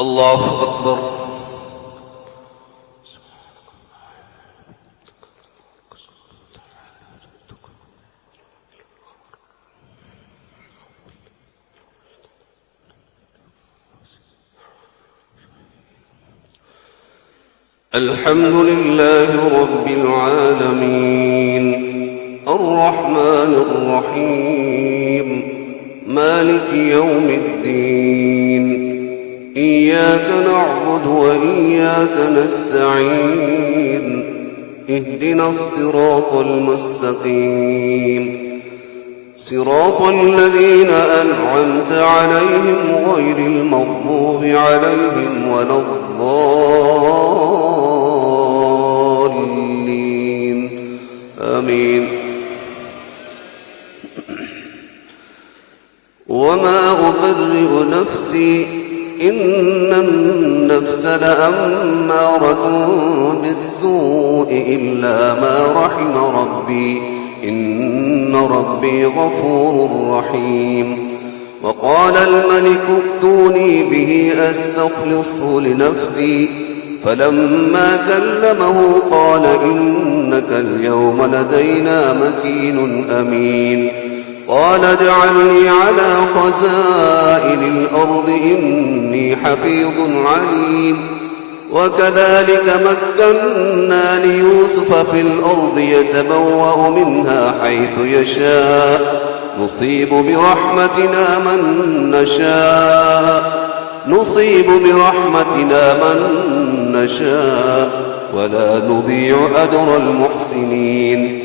الله أكبر. الحمد لله رب العالمين الرحمن الرحيم مالك يوم الدين إياك نعبد وإياك نستعين اهدنا الصراط المستقيم صراط الذين أنعمت عليهم غير المغضوب عليهم ولا الضالين آمين. وما أبرئ نفسي إن النفس لأمارة بالسوء إلا ما رحم ربي إن ربي غفور رحيم. وقال الملك ائتوني به أستخلصه لنفسي فلما كلمه قال إنك اليوم لدينا مكين أمين. قال اجعلني على خزائن الأرض إني حفيظ عليم. وكذلك مكنا ليوسف في الأرض يتبوأ منها حيث يشاء نصيب برحمتنا من نشاء ولا نضيع أجر المحسنين.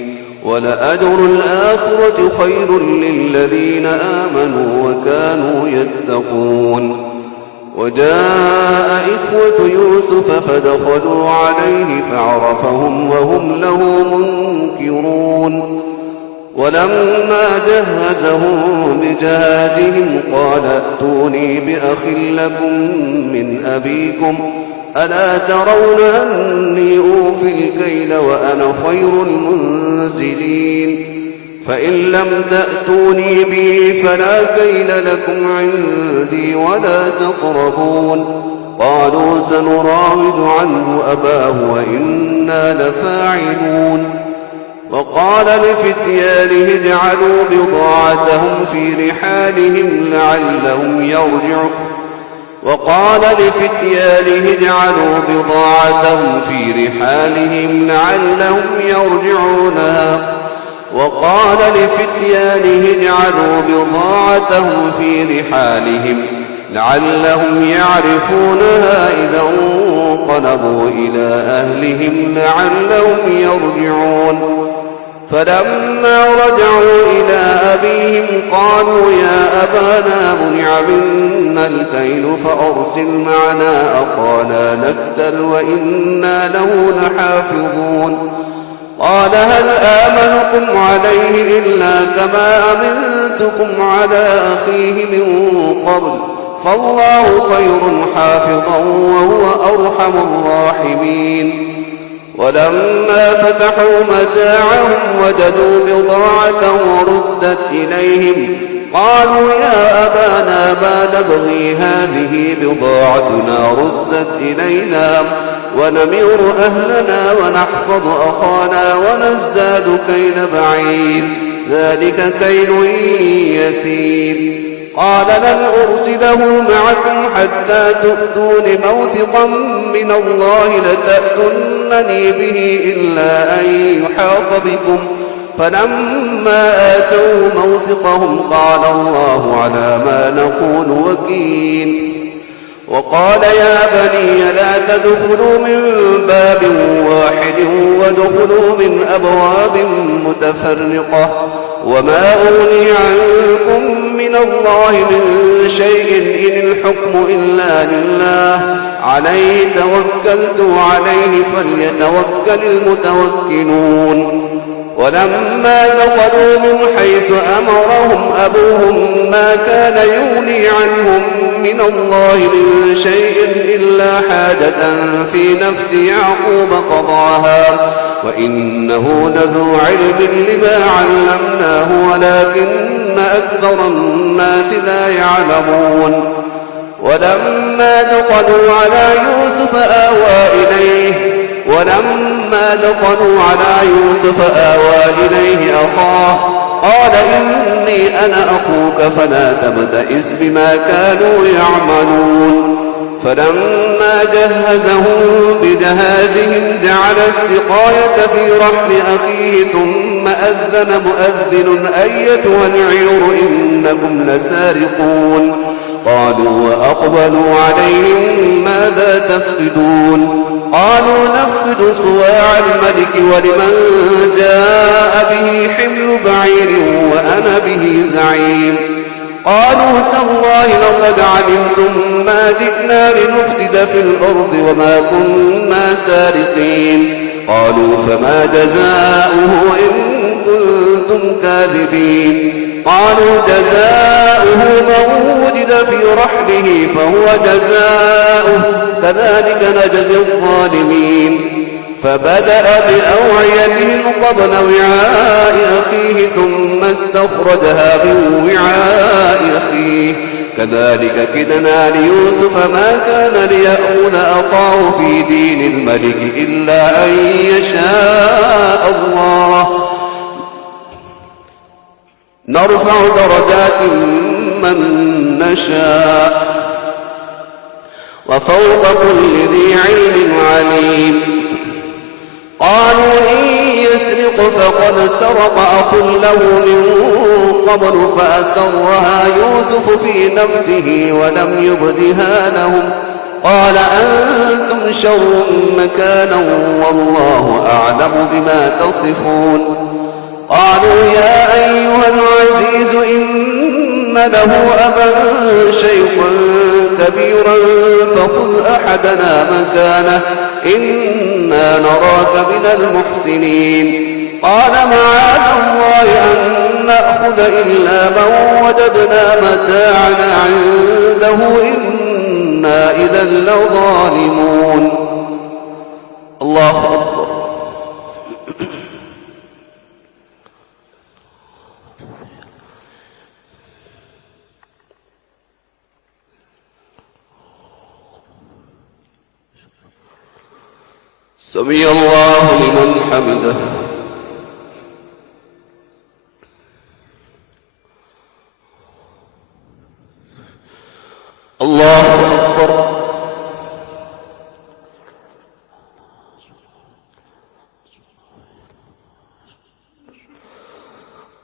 ولأجر الآخرة خير للذين آمنوا وكانوا يتقون. وجاء إخوة يوسف فدخلوا عليه فعرفهم وهم له منكرون. ولما جهزهم بجهازهم قال ائتوني بأخ لكم من أبيكم ألا ترون أني أوفي الكيل وأنا خير المنزلين. فإن لم تأتوني به فلا كيل لكم عندي ولا تقربون. قالوا سنراود عنه أباه وإنا لفاعلون. وقال لفتيانه اجعلوا بضاعتهم في رحالهم لعلهم يعرفونها إذا انقلبوا إلى أهلهم لعلهم يرجعون. فلما رجعوا إلى أبيهم قالوا يا أبانا منع منا الكيل فأرسل معنا أخانا نكتل وإنا له لحافظون. قال هل آمنكم عليه إلا كما أمنتكم على أخيه من قبل فالله خير حافظا وهو أرحم الراحمين. ولما فتحوا متاعهم وجدوا بضاعتهم ردت إليهم قالوا يا أبانا ما نبغي هذه بضاعتنا ردت إلينا ونمير أهلنا ونحفظ أخانا ونزداد كيل بعير ذلك كيل يسير. قال لن أرسله معكم حتى تؤتون موثقا من الله لتأتونني به إلا أن يحاط بكم. فلما آتوا موثقهم قال الله على ما نقول وكيل. وقال يا بني لا تدخلوا من باب واحد وادخلوا من أبواب متفرقة وما أغني عنكم من الله من شيء إن الحكم إلا لله عليه توكلت وعليه فليتوكل المتوكلون. ولما دخلوا من حيث أمرهم أبوهم ما كان يغني عنهم من الله من شيء إلا حاجة في نفس يعقوب قضاها وإنه لذو علم لما علمناه ولكن أكثر الناس لا يعلمون ولما دخلوا على يوسف آوى إليه أخاه قال إني أنا أخوك فلا تبتئس بما كانوا يعملون فلما جهزهم بجهازهم جعل السقاية في رحل أخيه ثم أذن مؤذن أيتها العير إنكم لسارقون قالوا وأقبلوا عليهم ماذا تفقدون قالوا نفقد صواع الملك ولمن جاء به حمل بعير وأنا به زعيم قالوا تالله لقد علمتم ما جئنا لنفسد في الأرض وما كنا سارقين قالوا فما جزاؤه إن كنتم كاذبين قالوا جزاؤه من وجد في رحله فهو جزاؤه كذلك نجزي الظالمين فبدأ بأوعيتهم قبل وعاء أخيه ثم استخرجها من وعاء أخيه كذلك كدنا ليوسف ما كان ليأخذ أخاه في دين الملك إلا أن يشاء الله نرفع درجات من نشاء وفوق كل ذي علم عليم قالوا إن يسرق فقد سرق أخ له من قبل فأسرها يوسف في نفسه ولم يبدها لهم قال أنتم شر مكانا والله أعلم بما تصفون قالوا يا أيها العزيز إن له أبا شيخا كبيرا فخذ أحدنا مكانه إنا نراك من المحسنين قال معاذ الله أن نأخذ إلا من وجدنا متاعنا عنده إنا إذا لظالمون الله أكبر سمع الله لمن حمده الله أكبر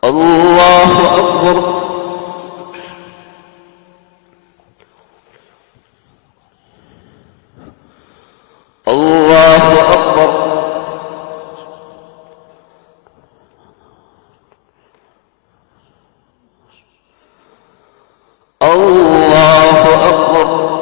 الله أكبر الله أكبر الله أكبر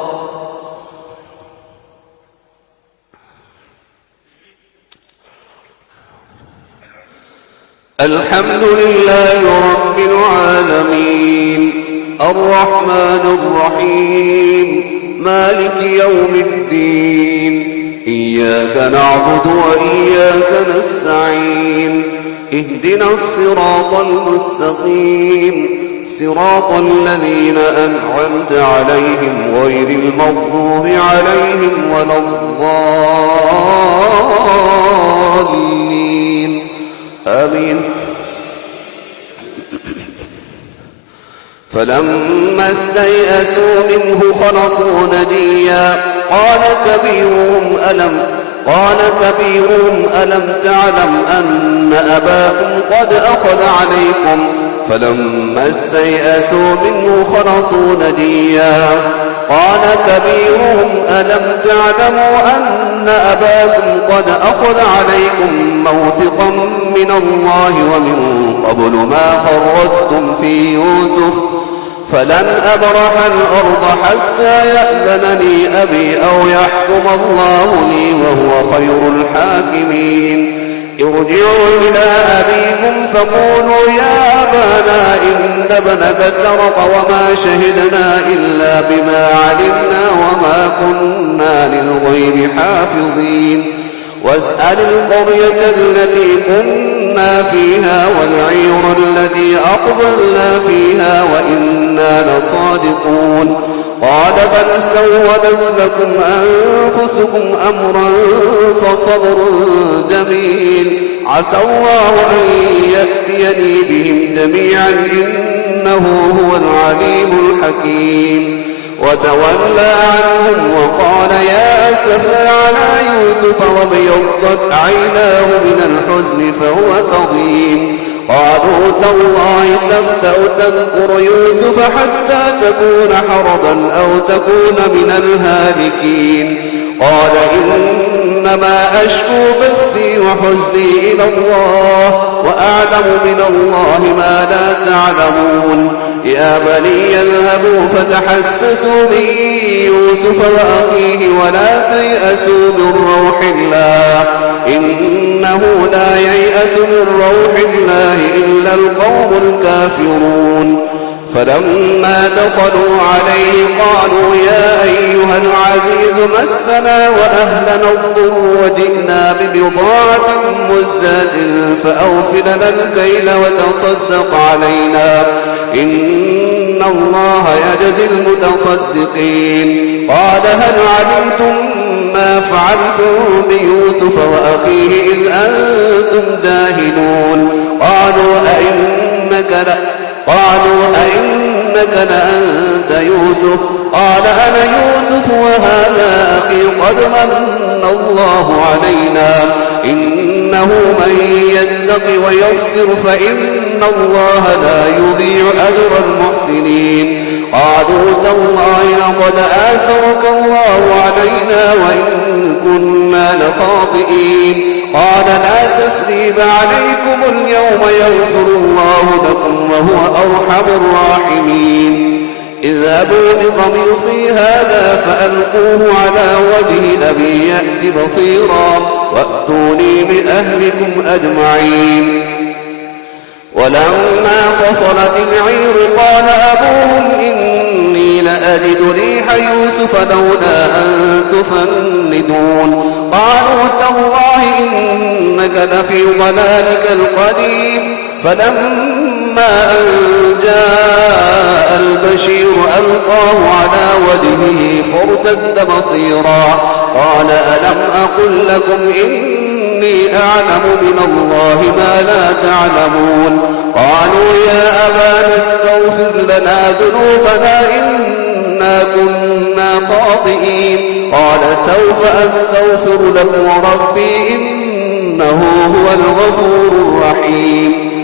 الحمد لله رب العالمين الرحمن الرحيم مالك يوم الدين إياك نعبد وإياك نستعين اهدنا الصراط المستقيم صراط الذين أنعمت عليهم غير المغضوب عليهم ولا الضالين آمين فلما استيئسوا منه خلصوا نجيا قال كبيرهم ألم تعلم أن أباكم قد أخذ عليكم فلما استيئسوا منه خلصوا نجيا قال كبيرهم ألم تعلموا أن أباكم قد أخذ عليكم موثقا من الله ومن قبل ما فرطتم في يوسف فلن أبرح الأرض حتى يأذن لي أبي أو يحكم الله لي وهو خير الحاكمين ارجعوا إلى أبيكم فقولوا يا أبانا إن ابنك سرق وما شهدنا إلا بما علمنا وما كنا للغيب حافظين واسأل القرية التي كنا فيها والعير التي أقبلنا فيها وإنا لصادقون قال بل سولت لكم أنفسكم أمرا فصبر جميل عسى الله أن يأتيني بهم جميعا إنه هو العليم الحكيم وتولى عنهم وقال يا أسفا على يوسف وابيضت عيناه من الحزن فهو كظيم قالوا تالله تفتأ تذكر يوسف حتى تكون حرضا أو تكون من الهالكين قال إنما أشكو بثي وحزني إلى الله وأعلم من الله ما لا تعلمون يا بني يذهبوا فتحسسوا من يوسف وأخيه ولا تيأسوا من روح الله إنه لا ييأس من روح الله إلا القوم الكافرون فلما دخلوا عليه قالوا يا أيها العزيز مسنا وأهلنا الضر وجئنا ببضاعة مزجاة فأوف لنا الكيل وتصدق علينا إن الله يجزي المتصدقين قال هل علمتم ما فعلتم بيوسف وأخيه إذ أنتم جاهلون قالوا أئنك لأنت يوسف قال أنا يوسف وهذا أخي قد من الله علينا إنه من يتق ويصبر فإن الله لا يضيع أجر المحسنين قالوا تالله لقد آثرك الله علينا وإن كنا لخاطئين قال لا تثريب عليكم اليوم يغفر الله لكم وهو أرحم الراحمين اذهبوا بقميصي هذا فألقوه على وجه أبي يأت بصيرا وأتوني بأهلكم أجمعين ولما فصلت العير قال أبوهم إني لأجد ريح يوسف لولا أن تفندون قالوا تالله إنك لفي ضلالك القديم فلما أن جاء البشير ألقاه على وجهه فارتد بصيرا قال ألم أقل لكم إني أعلم من الله ما لا تعلمون قالوا يا أبانا استغفر لنا ذنوبنا إنا كنا خاطئين قال سوف أستغفر لكم ربي إنه هو الغفور الرحيم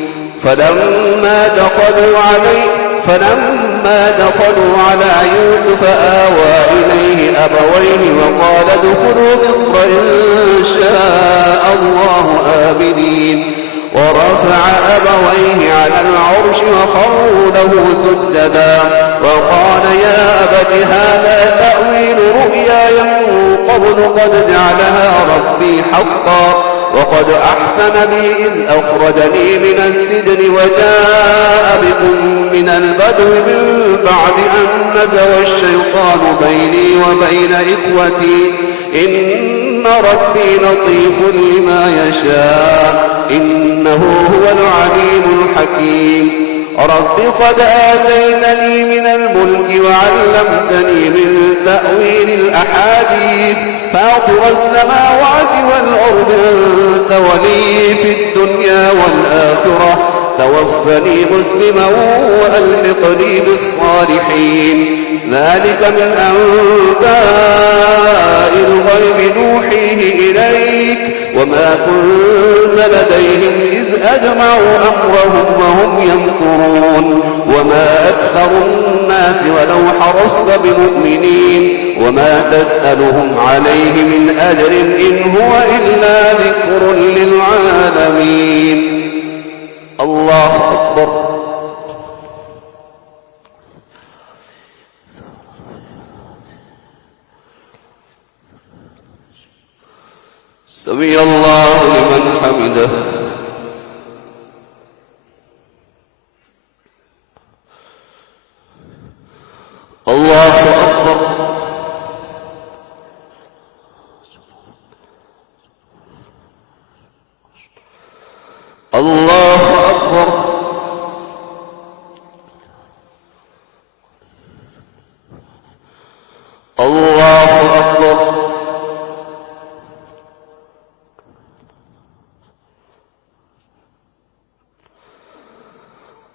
فلما دخلوا على يوسف آوى إليه أبويه وقال ادخلوا مصر إن شاء الله آمنين ورفع أبويه على العرش وخروا له سجدا وقال يا أبت هذا تأويل رؤياي من قبل قد جعلها ربي حقا وقد أحسن بي إذ أخرجني من السجن وجاء بكم من البدو من بعد أن نزغ الشيطان بيني وبين إخوتي إن ربي لطيف لما يشاء إنه هو العليم الحكيم رب قد آتيتني من الملك وعلمتني من تأويل الأحاديث فاطر السماوات والأرض أنت ولي في الدنيا والآخرة توفني مسلما وألحقني بالصالحين ذلك من أنباء الغيب نوحيه إليك وما كنت لديهم إذ أجمعوا أمرهم وهم يمكرون وما أكثر الناس ولو حرصت بمؤمنين وما تسألهم عليه من أجر إن هو إلا ذكر للعالمين الله أكبر سمع الله لمن حمده الله أكبر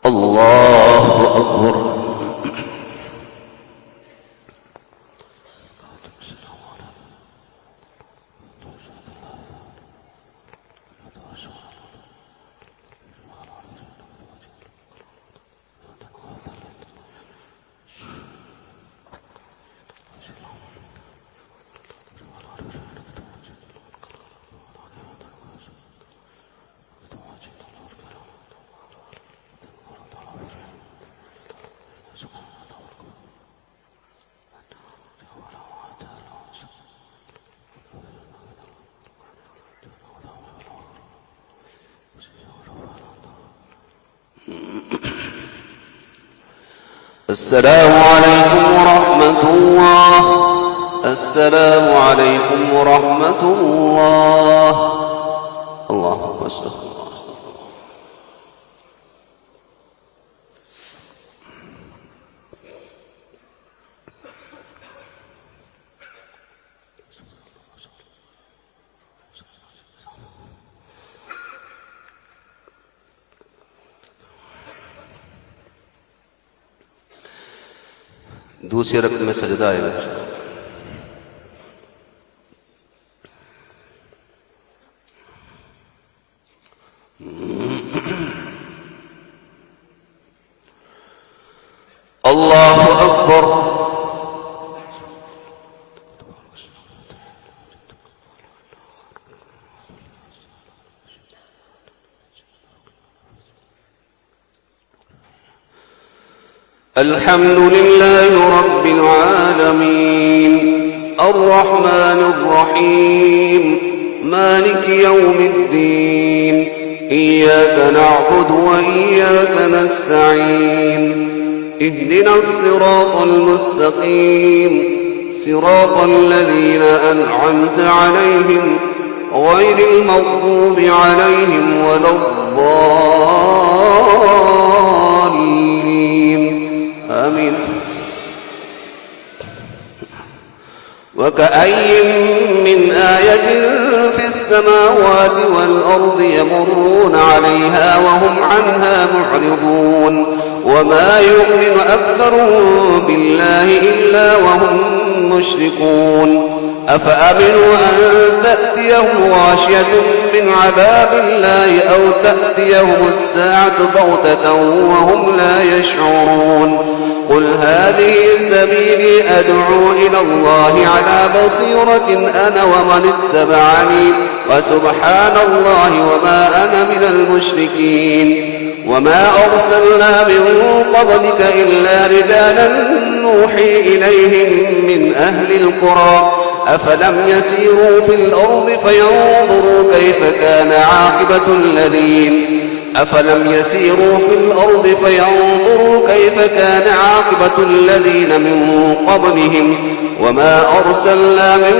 الله أكبر. السلام عليكم ورحمة الله. السلام عليكم ورحمة الله. الله أكبر. दूसरी रकत में सजदा आएगा। अल्लाह अकबर। الحمد لله رب العالمين الرحمن الرحيم مالك يوم الدين إياك نعبد وإياك نستعين اهدنا الصراط المستقيم صراط الذين أنعمت عليهم غير المغضوب عليهم ولا الضالين آمين. وكأي من آية في السماوات والأرض يمرون عليها وهم عنها معرضون وما يؤمن أكثرهم بالله إلا وهم مشركون أفأمنوا أن تأتيهم غاشية من عذاب الله أو تأتيهم الساعة بغتة وهم لا يشعرون قل هذه سبيلي أدعو إلى الله على بصيرة أنا ومن اتبعني وسبحان الله وما أنا من المشركين وما أرسلنا من قبلك إلا رجالا نوحي إليهم من أهل القرى أفلم يسيروا في الأرض فينظروا كيف كان عاقبة الذين من قبلهم وما أرسلنا من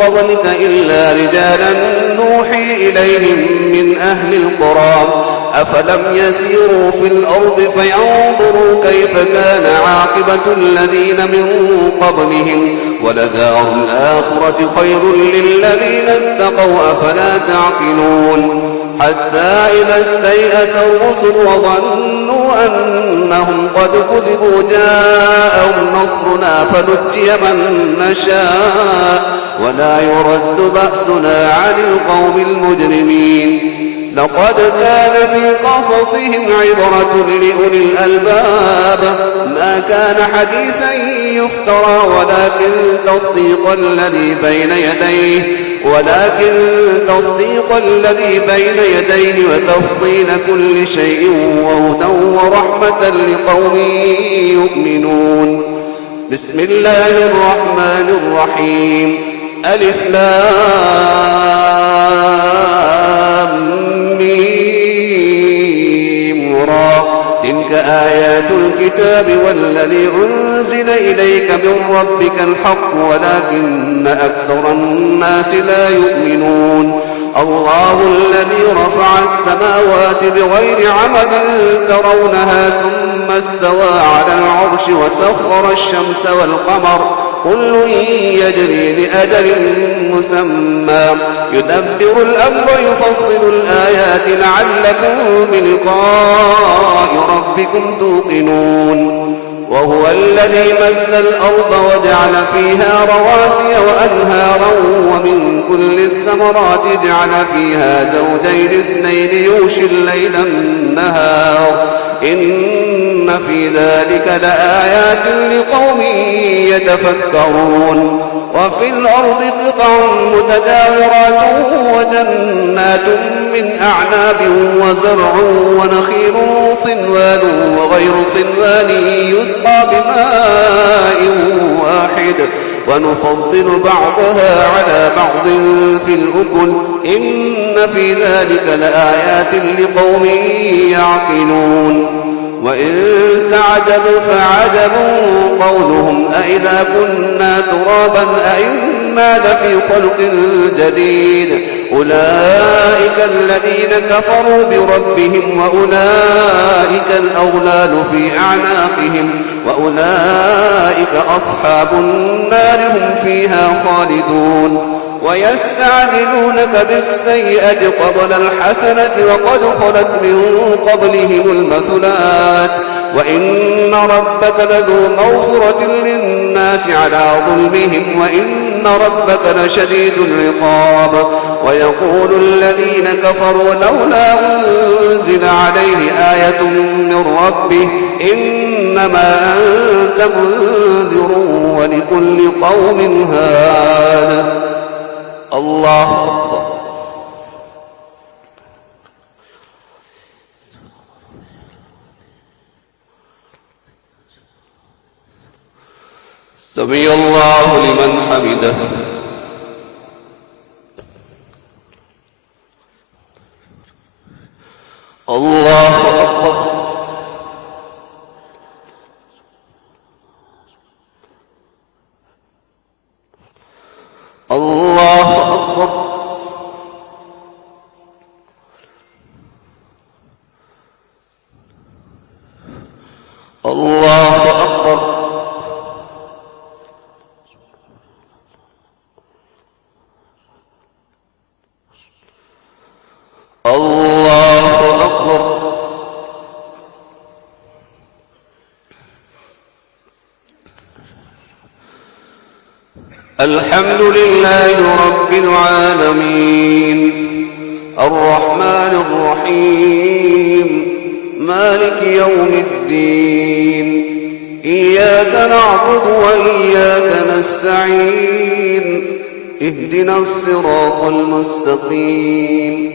قبلك إلا رجالا نوحي إليهم من أهل القرى أفلم يسيروا في الأرض فينظروا كيف كان عاقبة الذين من قبلهم ولدار الآخرة خير للذين اتقوا أفلا تعقلون حتى إذا استيأس الرسل وظنوا أنهم قد كذبوا جاءهم نصرنا فنجي من نشاء ولا يرد بأسنا عن القوم المجرمين لقد كان في قصصهم عبرة لأولي الألباب ما كان حديثا يفترى ولكن تصديق الذي بين يديه وتفصيل كل شيء وهدى ورحمة لقوم يؤمنون بسم الله الرحمن الرحيم ألف لام ميم را تلك آيات الكتاب والذي أنزل إليك من ربك الحق ولكن أكثر الناس لا يؤمنون الله الذي رفع السماوات بغير عمد ترونها ثم استوى على العرش وسخر الشمس والقمر كل يجري لأجل مسمى يدبر الأمر يفصل الآيات لعلكم بلقاء ربكم بربكم توقنون وهو الذي مد الأرض وجعل فيها رواسي وأنهارا ومن كل الثمرات جعل فيها زوجين اثنين يغشي الليل النهار إن في ذلك لآيات لقوم يتفكرون وفي الأرض قطع متجاورات وجنات من أعناب وزرع ونخيل صنوان وغير صنوان يسقى بماء واحد ونفضل بعضها على بعض في الأكل إن في ذلك لآيات لقوم يعقلون وإن تعجب فعجب قولهم أئذا كنا ترابا أئنا لفي خلق جديد أولئك الذين كفروا بربهم وأولئك الأغلال في أعناقهم وأولئك أصحاب النار هم فيها خالدون ويستعجلونك بالسيئة قبل الحسنة وقد خلت من قبلهم المثلات وإن ربك لذو مغفرة للناس على ظلمهم وإن ربك لشديد العقاب ويقول الذين كفروا لولا أنزل عليه آية من ربه إنما أنت منذر ولكل قوم هاد الله أكبر سمع الله لمن حمده الله أكبر الله أكبر الله أكبر الله أكبر الحمد لله رب العالمين الرحمن الرحيم مالك يوم الدين إياك نعبد وإياك نستعين اهدنا الصراط المستقيم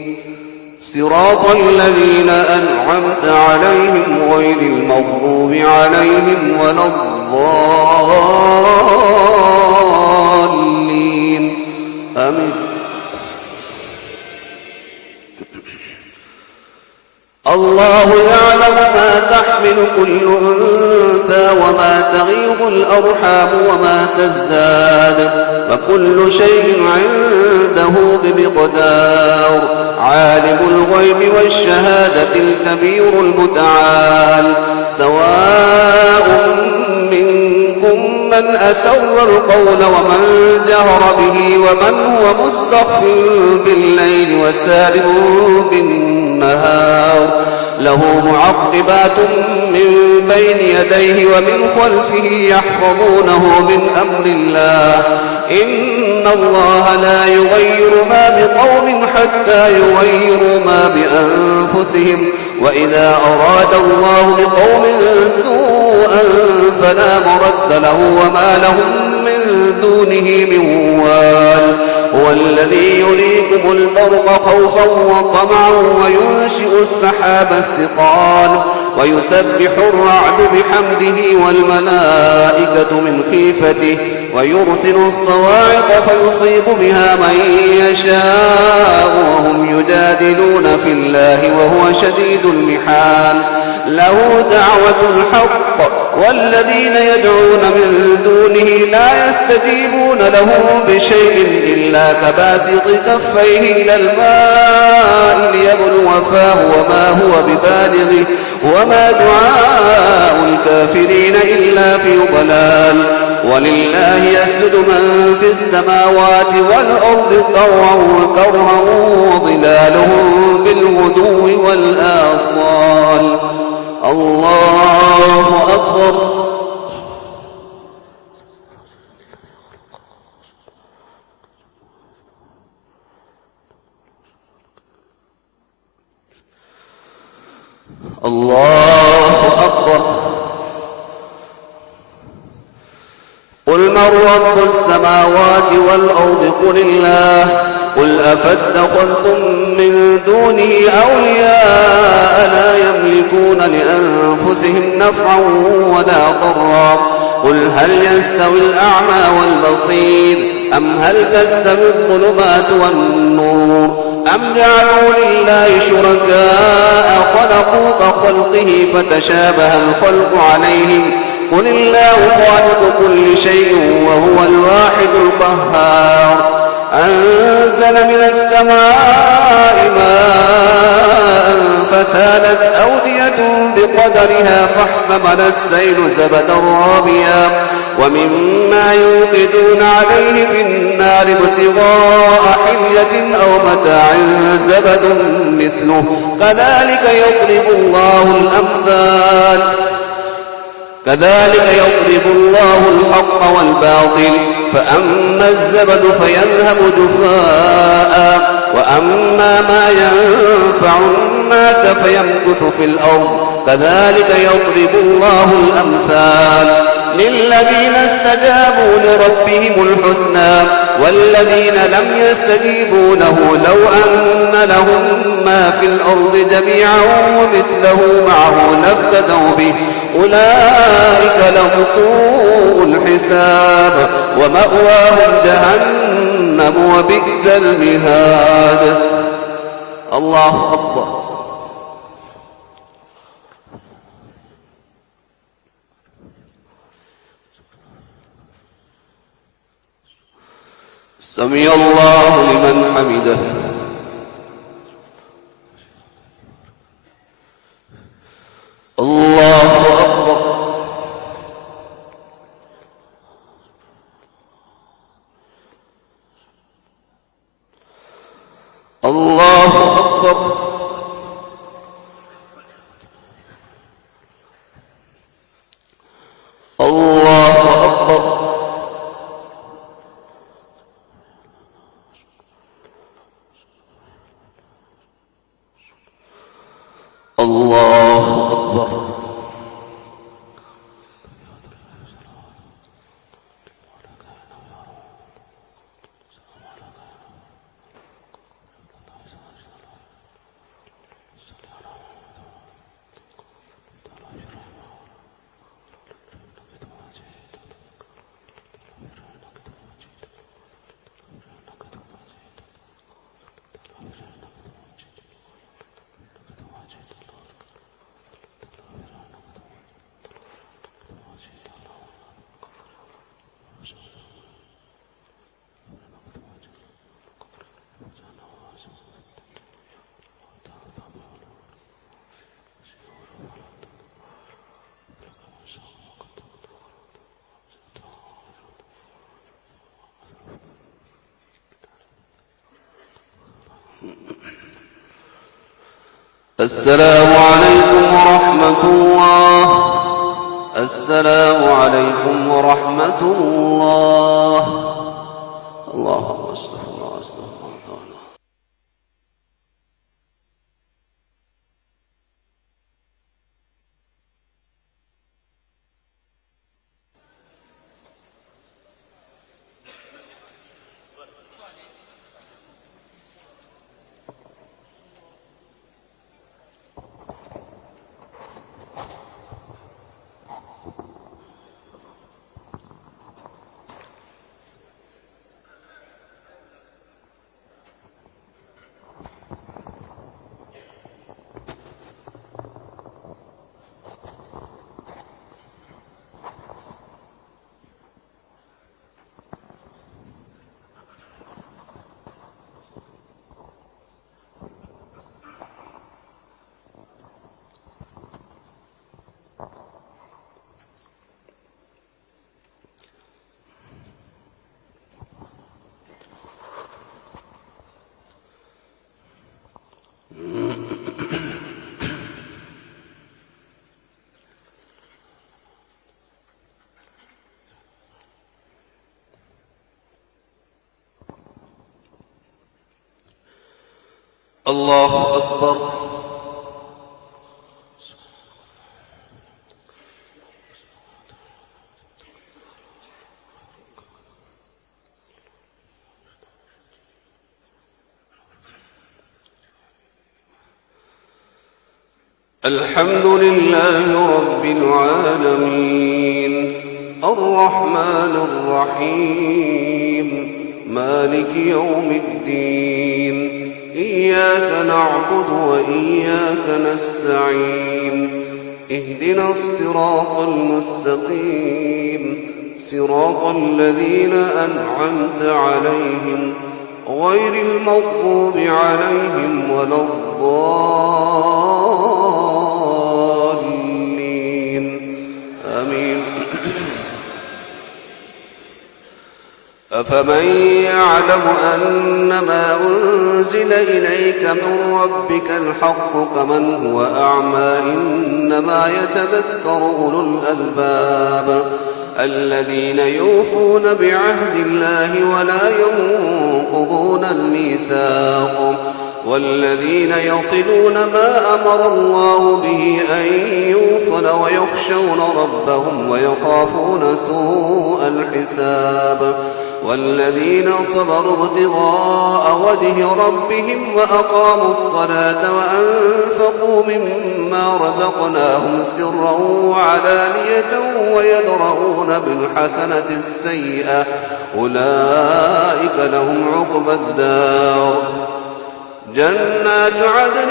صراط الذين أنعمت عليهم غير المغضوب عليهم ولا الضالين آمين الله يعلم ما تحمل كل أنثى وما تغيض الأرحام وما تزداد وكل شيء عنده بمقدار عالم الغيب والشهادة الكبير المتعال سواء منكم من أسر القول ومن جهر به ومن هو مستخف بالليل وسارب بالنهار له معقبات من بين يديه ومن خلفه يحفظونه من أمر الله إن الله لا يغير ما بقوم حتى يغيروا ما بأنفسهم وإذا أراد الله بقوم سوءا فلا مرد له وما لهم من دونه من وال هو الذي يريكم البرق خوفا وطمعا وينشئ السحاب الثقال ويسبح الرعد بحمده والملائكة من خيفته ويرسل الصواعق فيصيب بها من يشاء وهم يجادلون في الله وهو شديد المحال له دعوة الحق والذين يدعون من دونه لا يستجيبون له بشيء إلا كباسط كفيه إلى الماء ليبلغ فاه وما هو ببالغه وما دعاء الكافرين إلا في ضلال ولله يسجد من في السماوات والأرض طوعا وكرها وظلالهم بالغدو والآصال الله أكبر. الله أكبر. قل من رب السماوات والأرض قل الله قل أفاتخذتم من دونه أولياء لا يملكون لأنفسهم نفعا ولا ضرا قل هل يستوي الأعمى والبصير أم هل تستوي الظلمات والنور أم جعلوا لله شركاء خلقوا كخلقه فتشابه الخلق عليهم قل الله خالق كل شيء وهو الواحد القهار أنزل من السماء ماء فسالت أودية بقدرها فاحتمل السيل زبدا رابيا ومما يوقدون عليه في النار ابتغاء حلية أو متاع زبد مثله كذلك يضرب الله الحق والباطل فأما الزبد فيذهب جفاء وأما ما ينفع الناس فيمكث في الأرض كذلك يضرب الله الأمثال للذين استجابوا لربهم الحسنى والذين لم يستجيبوا له لو أن لهم ما في الأرض جميعا ومثله معه لافتدوا به أولئك لهم سوء الحساب ومأواهم جهنم وبئس المهاد. الله أكبر. سمع الله لمن حمده. الله أكبر. الله أكبر. الله أكبر. الله أكبر. السلام عليكم ورحمة الله. السلام عليكم ورحمة الله. اللهم استغفر الله استغفر الله. الله أكبر. الحمد لله رب العالمين الرحمن الرحيم مالك يوم الدين إياك نعبد وإياك نستعين اهدنا الصراط المستقيم صراط الذين أنعمت عليهم غير المغضوب عليهم ولا الضالين آمين. أفمن يعلم أنما أنزل إليك من ربك الحق كمن هو أعمى إنما يتذكر أولو الألباب الذين يوفون بعهد الله ولا ينقضون الميثاق والذين يصلون ما أمر الله به أن يوصل ويخشون ربهم ويخافون سوء الحساب والذين صبروا ابتغاء وجه ربهم وأقاموا الصلاة وأنفقوا مما رزقناهم سرا وعلانية ويدرؤون بالحسنة السيئة أولئك لهم عقبى الدار جنات عدن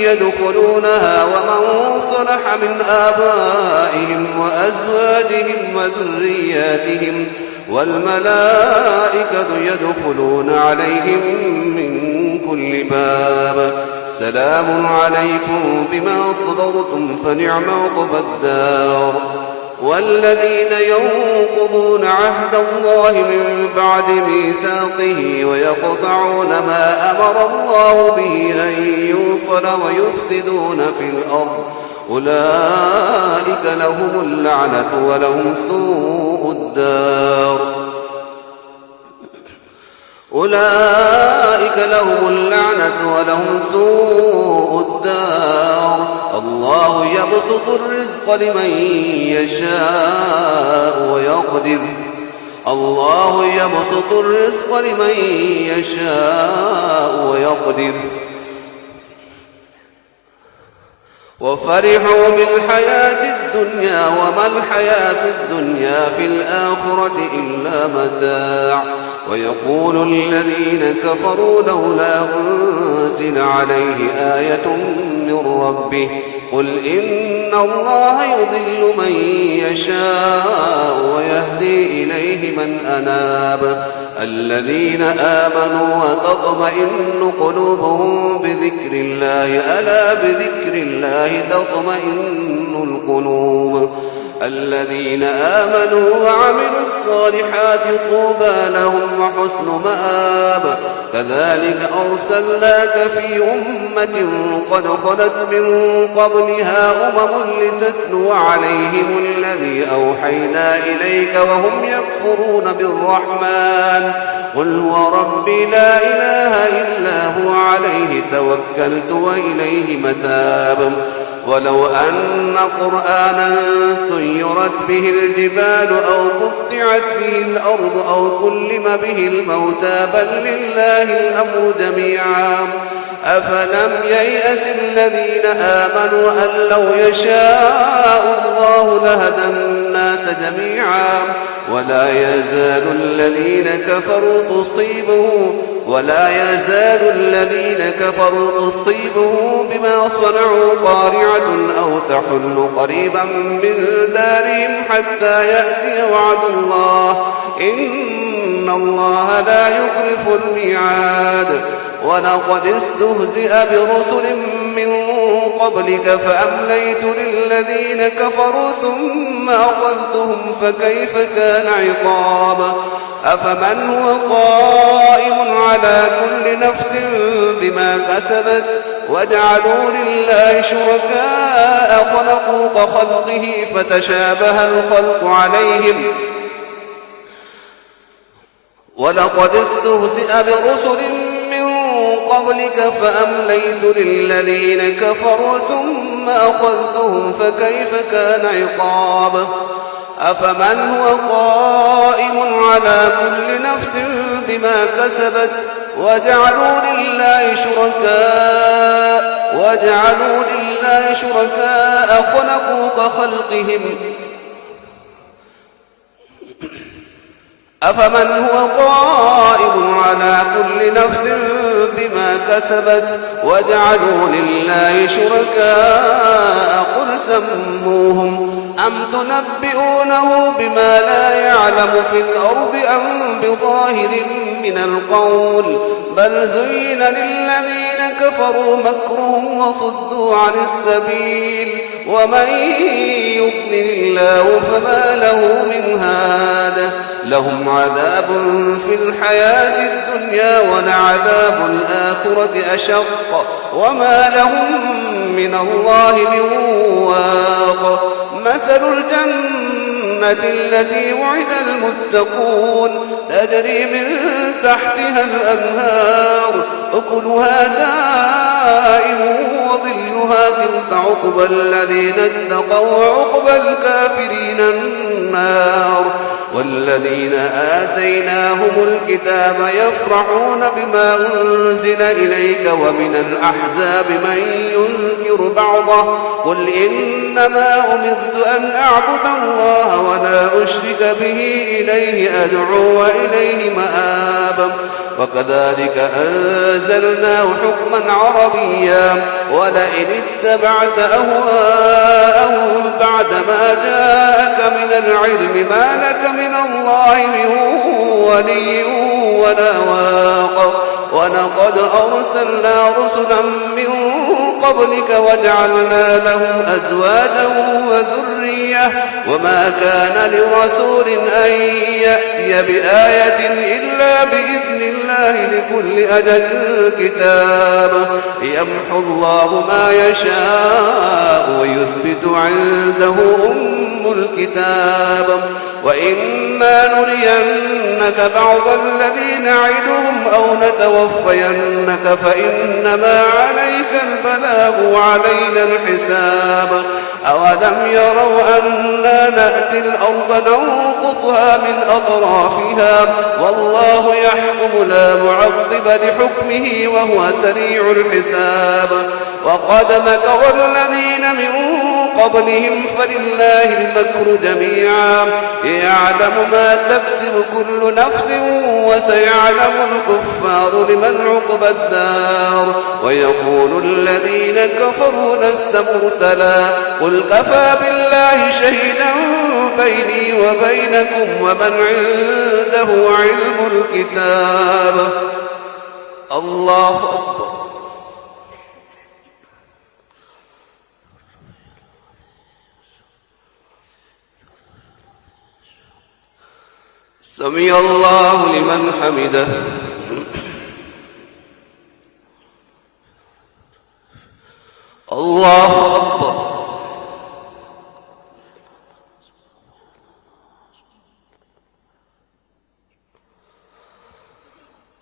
يدخلونها ومن صلح من آبائهم وأزواجهم وذرياتهم والملائكة يدخلون عليهم من كل باب سلام عليكم بما صبرتم فنعم عقبى الدار والذين ينقضون عهد الله من بعد ميثاقه ويقطعون ما أمر الله به أن يوصل ويفسدون في الأرض أولئك لهم اللعنة ولهم سوء الدار أولئك لهم اللعنة ولهم سوء الدار الله يبسط الرزق لمن يشاء ويقدر الله يبسط الرزق لمن يشاء ويقدر وفرحوا بالحياة الدنيا وما الحياة الدنيا في الآخرة إلا متاع ويقول الذين كفروا لولا أنزل عليه آية من ربه قل إن الله يضل من يشاء ويهدي إليه من أناب الذين آمنوا وتطمئن قلوبهم بذكر الله ألا بذكر الله تطمئن القلوب الذين آمنوا وعملوا الصالحات طوبى لهم وحسن مآب كذلك أرسلناك في أمة قد خلت من قبلها لتتلو عليهم الذي أوحينا إليك وهم يكفرون بالرحمن قل هو ربي لا إله إلا هو عليه توكلت وإليه متاب ولو أن قرآنا سيرت به الجبال أو قطعت به الأرض أو كلم به الموتى بل لله الأمر جميعا أفلم ييأس الذين آمنوا أن لو يشاء الله لهدى الناس جميعا ولا يزال الذين كفروا تصيبه بما صنعوا قارعة أو تحل قريبا من دارهم حتى يأتي وعد الله إن الله لا يخلف الميعاد ولقد استهزئ برسل من قبلك فأمليت للذين كفروا ثم أخذتهم فكيف كان عقاب أفمن هو قائم على كل نفس بما كسبت وجعلوا لله شركاء خلقوا كخلقه فتشابه الخلق عليهم ولقد استهزئ برسل من قبلك فأمليت للذين كفروا ثم أخذتهم فكيف كان عقاب أفمن هو قائم على كل نفس بما كسبت وجعلوا لله شركاء خلقوا كخلقهم أفمن هو قائم على كل نفس بما كسبت وجعلوا لله شركاء قل سموهم أم تنبئونه بما لا يعلم في الأرض أم بظاهر من القول بل زين للذين كفروا مكرهم وصدوا عن السبيل ومن يضلل الله فما له من هاد لهم عذاب في الحياة الدنيا ولعذاب الآخرة أشق وما لهم من الله من واق مثل الجنة التي وعد المتقون تجري من تحتها الأنهار أكلها دائم وظلها تلك عقبى الذين اتقوا وعقبى الكافرين النار والذين آتيناهم الكتاب يفرحون بما أنزل إليك ومن الأحزاب من ينكر بعضه قل إنما أمرت أن أعبد الله ولا أشرك به إليه أدعو وإليه مآب وكذلك أنزلناه حكما عربيا ولئن اتبعت أهواءهم بعدما جاءك من العلم ما لك من الله من ولي ولا واق ولقد أرسلنا رسلا من قبلك وجعلنا لهم أزواجا وذرية وما كان لرسول أن يأتي بآية إلا بإذن الله لكل أجل كتاب يمحو الله ما يشاء ويثبت عنده أم الكتاب وإما نرينك بعض الذي نعدهم أو نتوفينك فإنما عليك البلاغ وعلينا الحساب أولم يروا أنا نأتي الأرض ننقصها من أطرافها والله يحكم لا معقب لحكمه وهو سريع الحساب وقد مكر الذين من قبلهم فلله المكر جميعا يعلم ما تكسب كل نفس وسيعلم الكفار لمن عقبى الدار ويقول الذين كفروا لست مرسلا قل كفى بالله شهيدا بيني وبينكم ومن عنده علم الكتاب الله أكبر سمع الله لمن حمده الله أكبر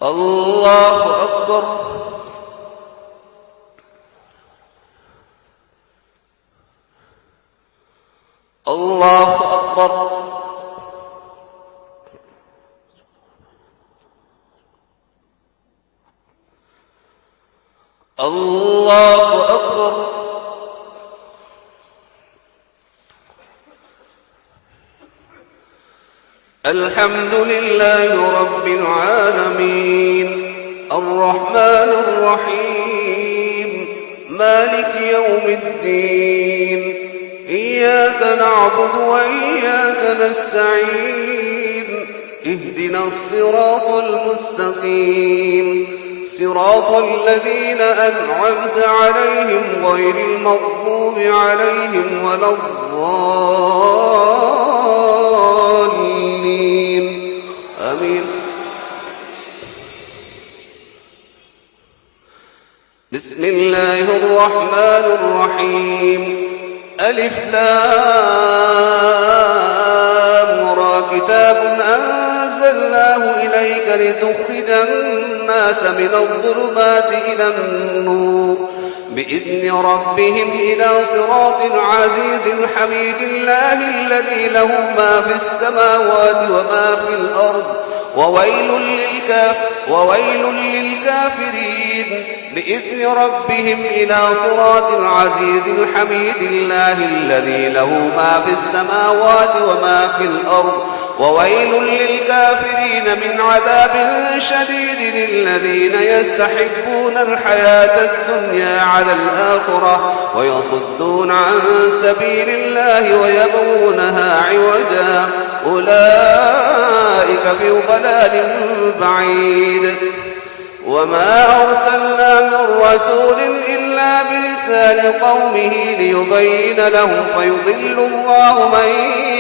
الله أكبر الله أكبر الله أكبر الحمد لله رب العالمين الرحمن الرحيم مالك يوم الدين إياك نعبد وإياك نستعين اهدنا الصراط المستقيم صراط الذين أنعمت عليهم غير المغضوب عليهم ولا الضالين آمين بسم الله الرحمن الرحيم ألف لام را كتاب أنزلناه إليك إليك لتخرج الناس من الظلمات إلى النور بإذن ربهم إلى صراط العزيز الحميد الله الذي له ما في السماوات وما في الأرض وويل للكافرين بإذن ربهم إلى صراط العزيز الحميد الله الذي له ما في السماوات وما في الأرض وويل للكافرين من عذاب شديد الذين يستحبون الحياة الدنيا على الآخرة ويصدون عن سبيل الله ويبغونها عوجا أولئك في ضلال بعيد وما أرسلنا من رسول إلا بلسان قومه ليبين لهم فيضل الله من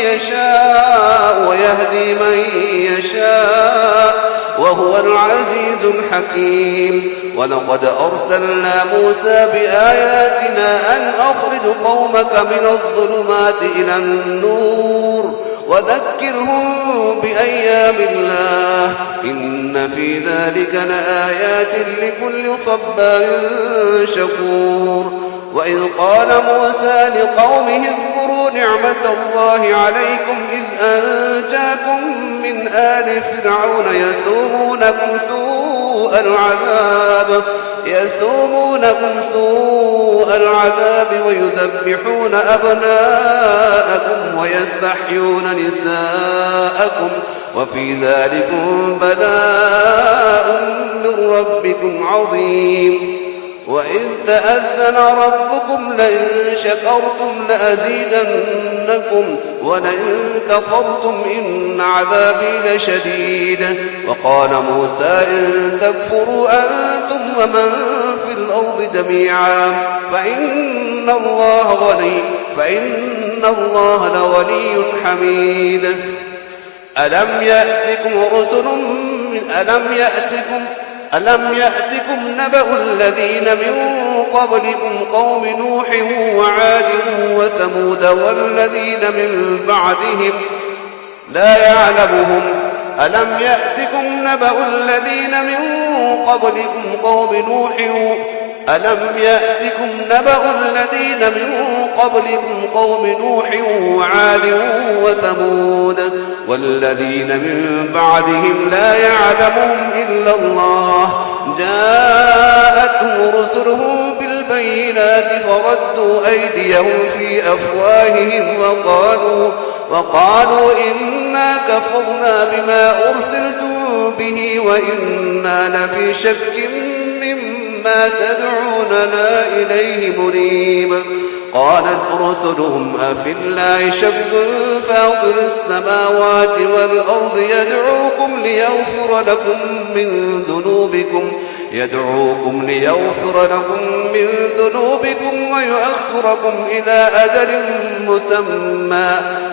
يشاء ويهدي من يشاء وهو العزيز الحكيم ولقد أرسلنا موسى بآياتنا أن أخرج قومك من الظلمات إلى النور وذكرهم بأيام الله إن في ذلك لآيات لكل صبار شكور وإذ قال موسى لقومه اذكروا نعمة الله عليكم إذ أنجاكم من آل فرعون يسومونكم سوء العذاب ويذبحون أبناءكم ويستحيون نساءكم وفي ذلكم بلاء من ربكم عظيم وإذ تأذن ربكم لئن شكرتم لأزيدنكم ولئن كفرتم إن عذابي لشديد وقال موسى إن تكفروا أنتم ومن في الأرض جميعا فإن الله لغني حميد ألم يأتكم نبأ الذين من قبلكم قوم نوح وعاد وثمود والذين من بعدهم لا يعلمهم ألم يأتكم نبأ الذين من قبلكم قوم نوح وعاد وثمود والذين من بعدهم لا يعلمهم إلا الله جاءتهم رسلهم بالبينات فردوا أيديهم في أفواههم وقالوا إنا كفرنا بما أرسلتم به وإنا لفي شك مما تدعوننا إليه مريب قالت رسلهم أفي الله شك فاطر السماوات والأرض يدعوكم ليغفر لكم من ذنوبكم ويؤخركم إلى أجل مسمى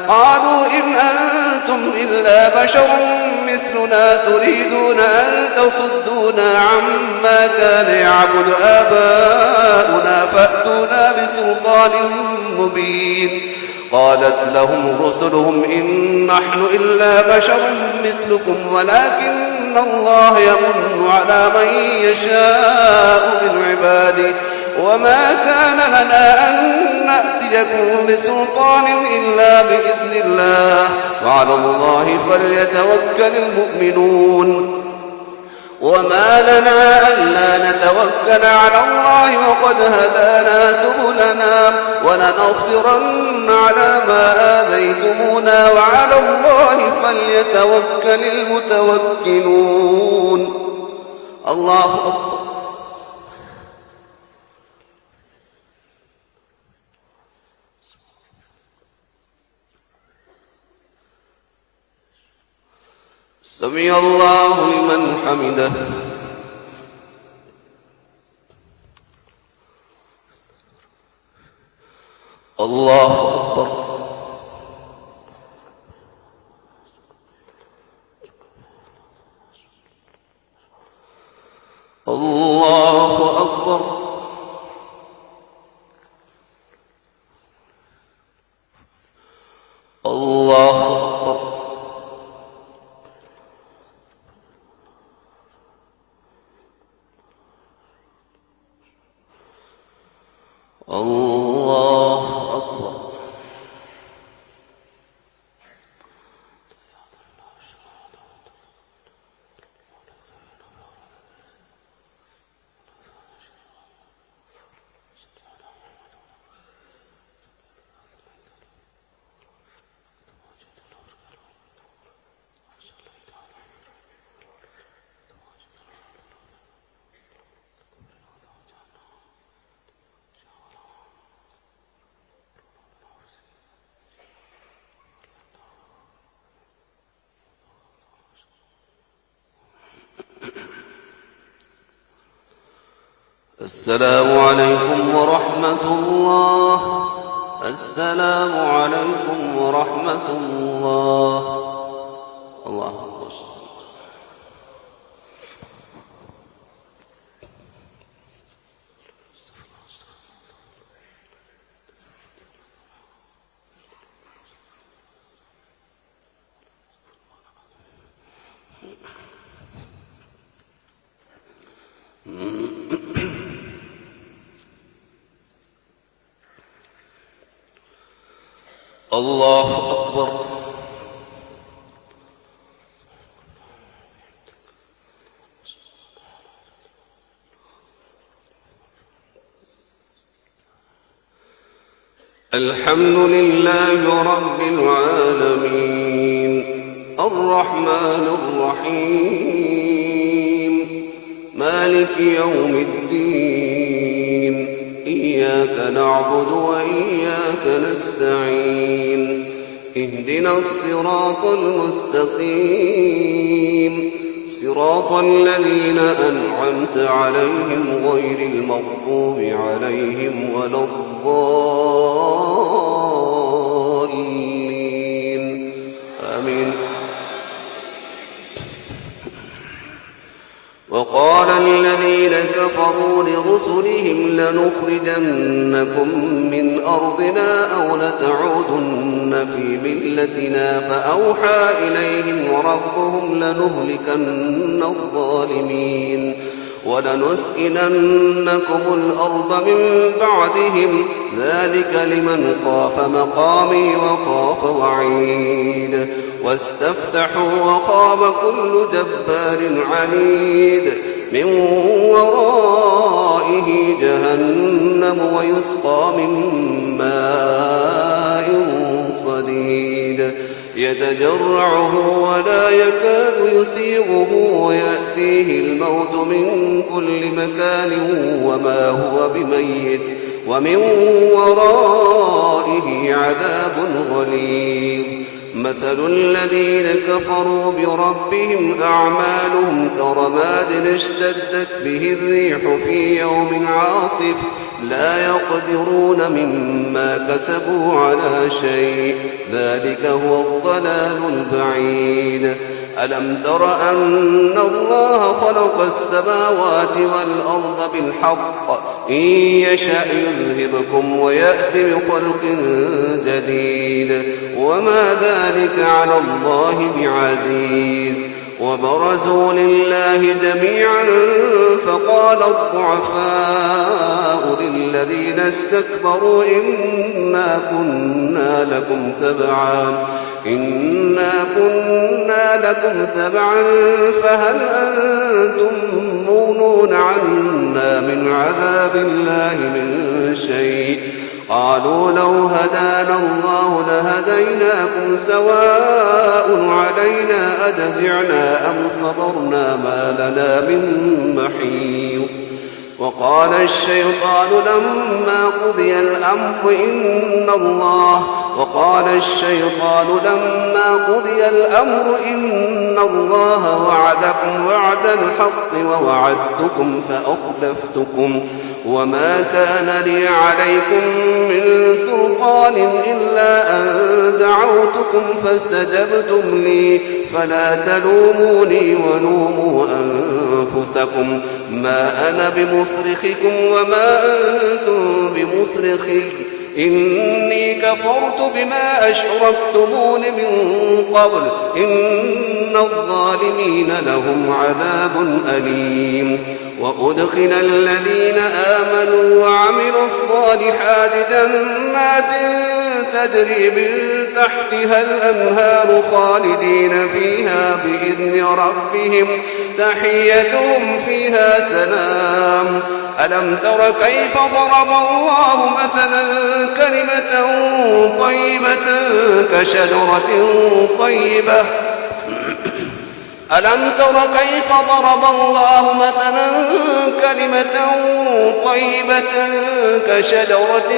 قالوا إن أنتم إلا بشر مثلنا تريدون أن تصدونا عما كان يعبد آباؤنا فأتونا بسلطان مبين قالت لهم رسلهم إن نحن إلا بشر مثلكم ولكن الله يمن على من يشاء من عباده وما كان لنا أن نأتيكم بسلطان إلا بإذن الله وعلى الله فليتوكل المؤمنون وما لنا ألا نتوكل على الله وقد هدانا سبلنا ولنصبرن على ما آذيتمونا وعلى الله فليتوكل المتوكلون الله أكبر سمع الله لمن حمده الله أكبر الله أكبر الله أكبر السلام عليكم ورحمة الله. السلام عليكم ورحمة الله. الله أكبر. الله أكبر. الحمد لله رب العالمين الرحمن الرحيم مالك يوم الدين إياك نعبد وإياك نستعين اهدنا الصراط المستقيم صراط الذين أنعمت عليهم غير المغضوب عليهم ولا الضالين آمين. وقال الذين كفروا لرسلهم لنخرجنكم من أرضنا أو لتعودن في ملتنا فأوحى إليهم ربهم لنهلكن الظالمين ولنسكننكم الأرض من بعدهم ذلك لمن خاف مقامي وخاف وعيد واستفتحوا وخاب كل جبار عنيد من ورائه جهنم ويسقى من ماء صديد يتجرعه ولا يكاد يسيغه ويأتيه الموت من كل مكان وما هو بميت ومن ورائه عذاب غليظ. مثل الذين كفروا بربهم أعمالهم كرماد اشتدت به الريح في يوم عاصف لا يقدرون مما كسبوا على شيء ذلك هو الضلال البعيد. ألم تر أن الله خلق السماوات والأرض بالحق إن يشأ يذهبكم ويأتي بخلق جديد وما ذلك على الله بعزيز. وبرزوا لله جميعا فقال الضعفاء للذين استكبروا إنا كنا لكم تبعا فهل أنتم مغنون عنا من عذاب الله من شيء قالوا لو هدانا الله لهديناكم سواء علينا أجزعنا أم صبرنا ما لنا من محيص. وقال الشيطان لما قضي الأمر إن الله وعدكم وعد الحق ووعدتكم فأخلفتكم وما كان لي عليكم من سلطان إلا أن دعوتكم فاستجبتم لي فلا تلوموني ولوموا أنفسكم ما أنا بمصرخكم وما أنتم بمصرخي إني كفرت بما أشركتمون من قبل إن الظالمين لهم عذاب أليم. وأدخل الذين آمنوا وعملوا الصالحات جنات تجري من تحتها الأنهار خالدين فيها بإذن ربهم تحيتهم فيها سلام. ألم تر كيف ضرب الله مثلا كلمة طيبة كشجرة طيبة ألم تر كيف ضرب الله مثلا كلمة طيبة كشجرة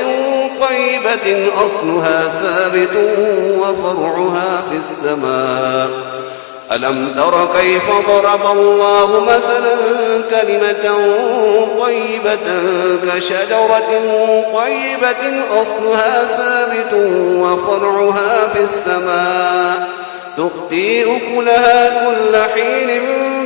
طيبة أصلها ثابت وفرعها في السماء ألم تر كيف ضرب الله مثلا كلمة طيبة كشجرة طيبة أصلها ثابت وفرعها في السماء تؤتي أكلها كل حين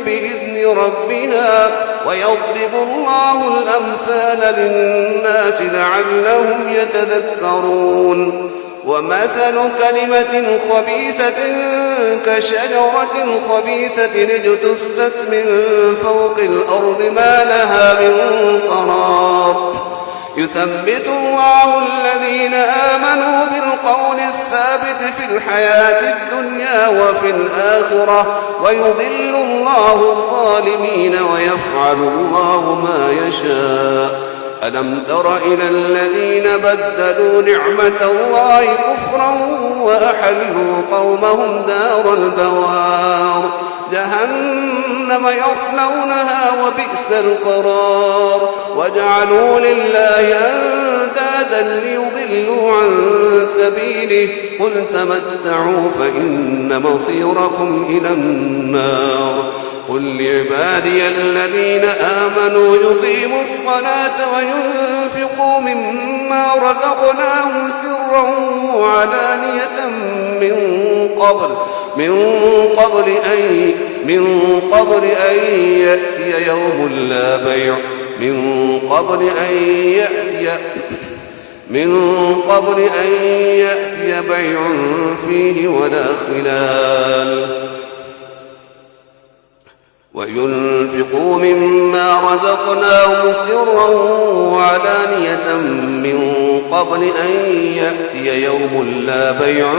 بإذن ربها ويضرب الله الأمثال للناس لعلهم يتذكرون ومثل كلمة خبيثة كشجرة خبيثة اجتثت من فوق الأرض ما لها من قرار يثبت الله الذين آمنوا بالقول الثابت في الحياة الدنيا وفي الآخرة ويضل الله الظالمين ويفعل الله ما يشاء ألم تر إلى الذين بدلوا نعمة الله كفرا وأحلوا قومهم دار البوار جهنم يصلونها وبئس القرار وجعلوا لله أندادا ليضلوا عن سبيله قل تمتعوا فإن مصيركم إلى النار قل لعبادي الذين آمنوا يقيموا الصلاة وينفقوا مما رزقناهم سرا وعلانية من قبل أن يأتي يوم لا بيع بيع فيه ولا خلال وينفقوا مما رزقناهم سرا وعلانية من قبل أن يأتي يوم لا بيع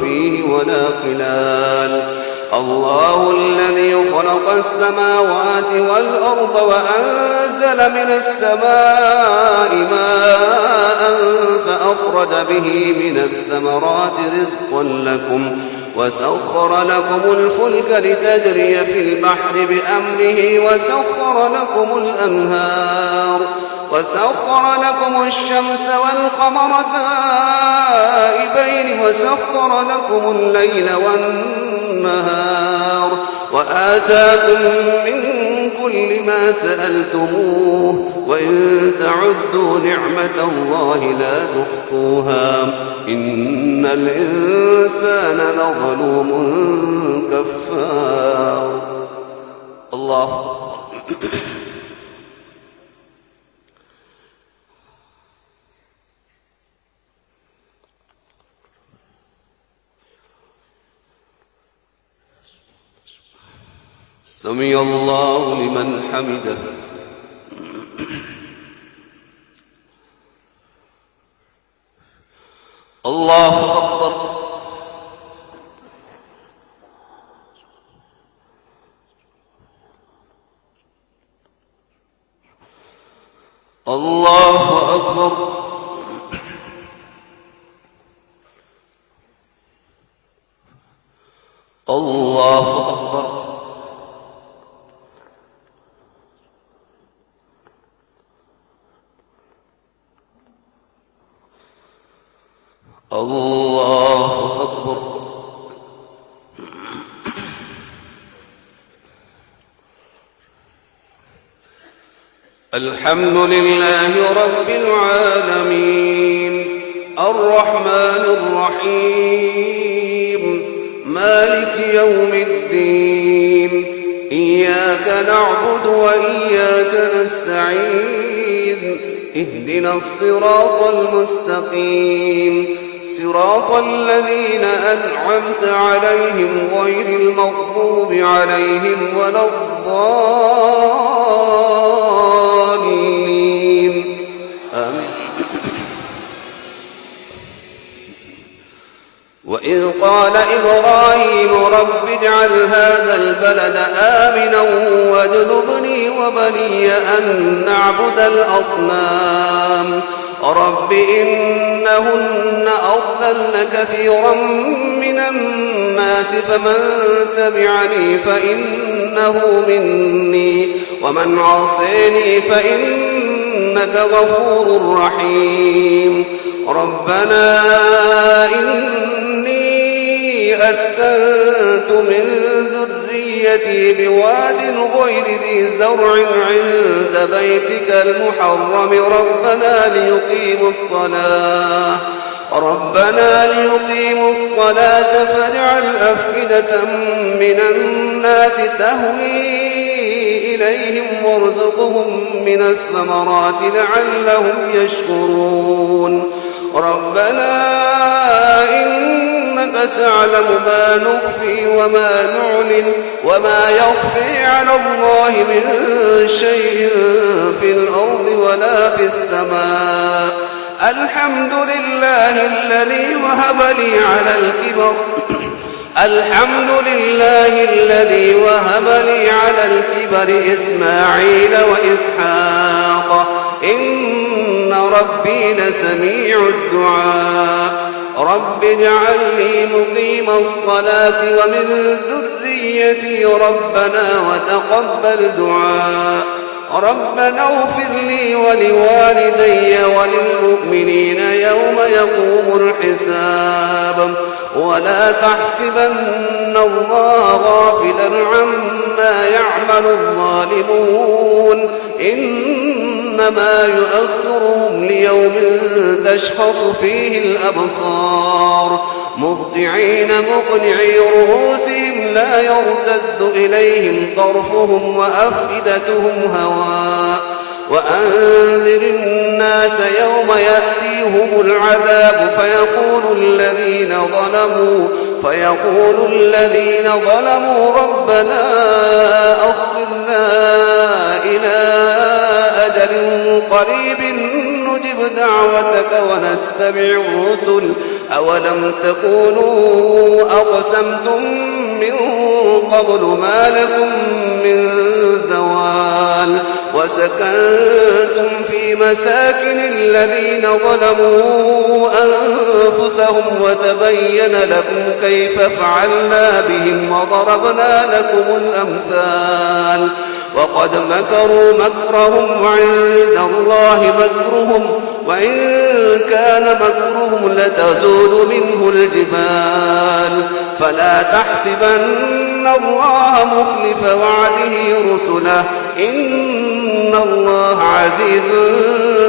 فيه ولا خلال الله الذي خلق السماوات والأرض وأنزل من السماء ماء فأخرج به من الثمرات رزقا لكم وسخر لكم الفلك لتجري في البحر بأمره وسخر لكم الأنهار وسخر لكم الشمس والقمر دائبين وسخر لكم الليل والنهار وآتاكم من كل ما سألتموه وإن تعدوا نعمة الله لا تحصوها إن الإنسان لظلوم كفار الله سمع الله لمن حمده الله أكبر الله أكبر الله أكبر الله أكبر الحمد لله رب العالمين الرحمن الرحيم مالك يوم الدين إياك نعبد وإياك نستعين اهدنا الصراط المستقيم صراط الذين أنعمت عليهم غير المغضوب عليهم ولا الضالين آمين. وإذ قال إبراهيم رب اجعل هذا البلد آمنا واجنبني وبني أن نعبد الأصنام رب إنهن أضللن كثيرا من الناس فمن تبعني فإنه مني ومن عصيني فإنك غفور رحيم ربنا إني أسكنت من ذريتي بواد غير ذي زرع عند بيتك المحرم ربنا ليقيموا الصلاة فاجعل أفئدة من الناس تهوي إليهم وارزقهم من الثمرات لعلهم يشكرون ربنا إنك تعلم ما نخفي وما نعلن وما يخفي على الله من شيء في الأرض ولا في السماء الحمد لله الذي وهب لي على الكبر إسماعيل وإسحاق إن ربي لسميع الدعاء رب اجعلني مقيم الصلاة ومن ذريتي ربنا وتقبل دعاء ربنا اغفر لي ولوالدي وللمؤمنين يوم يقوم الحساب ولا تحسبن الله غافلا عما يعمل الظالمون إنما يؤخرهم ليوم تشخص فيه الأبصار مهطعين مقنعي رؤوسهم لا يرتد إليهم طرفهم وأفئدتهم هواء وأنذر الناس يوم يأتيهم العذاب فيقول الذين ظلموا ربنا أخرنا إلى أجل قريب نجب دعوتك ونتبع الرسل أولم تكونوا أقسمتم من قبل ما لكم من زوال وسكنتم في مساكن الذين ظلموا أنفسهم وتبين لكم كيف فعلنا بهم وضربنا لكم الأمثال وقد مكروا مكرهم وعند الله مكرهم وإن كان مكرهم لتزول منه الجبال فلا تحسبن الله مخلف وعده رسله إن الله عزيز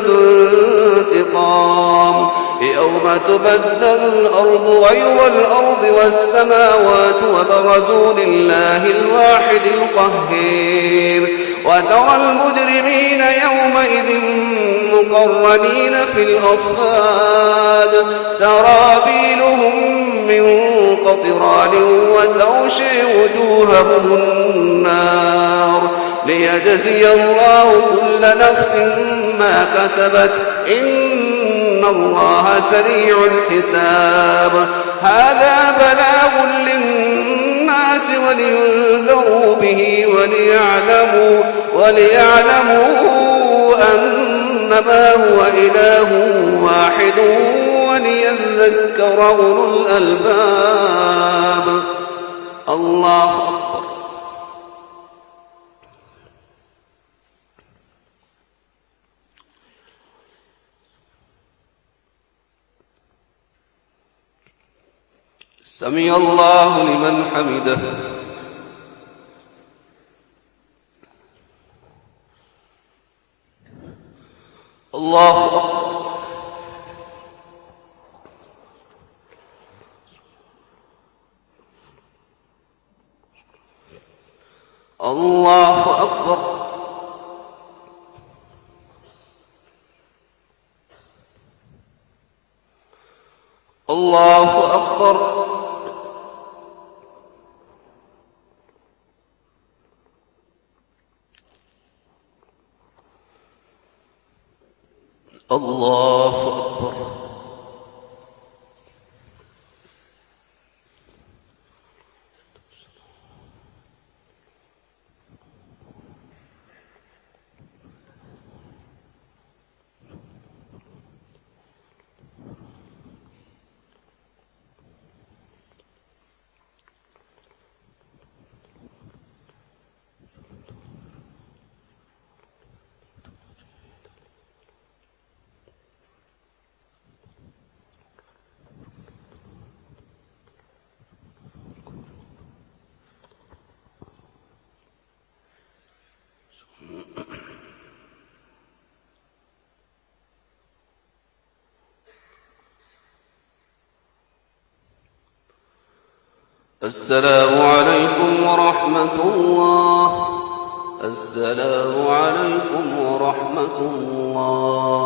ذو انتقام يوم تبدل الأرض غير الأرض والسماوات وبرزوا لله الواحد القهير وترى المجرمين يومئذ مقرنين في الأصفاد سرابيلهم من قطران وتغشي وجوههم النار ليجزي الله كل نفس ما كسبت إن الله سريع الحساب هذا بلاغ للناس ولينذروا به وليعلموا أنما هو إله واحد وليذكر أولو الألباب الله أكبر سمع الله لمن حمده الله أكبر الله أكبر الله أكبر الله أكبر السلام عليكم ورحمة الله. السلام عليكم ورحمة الله.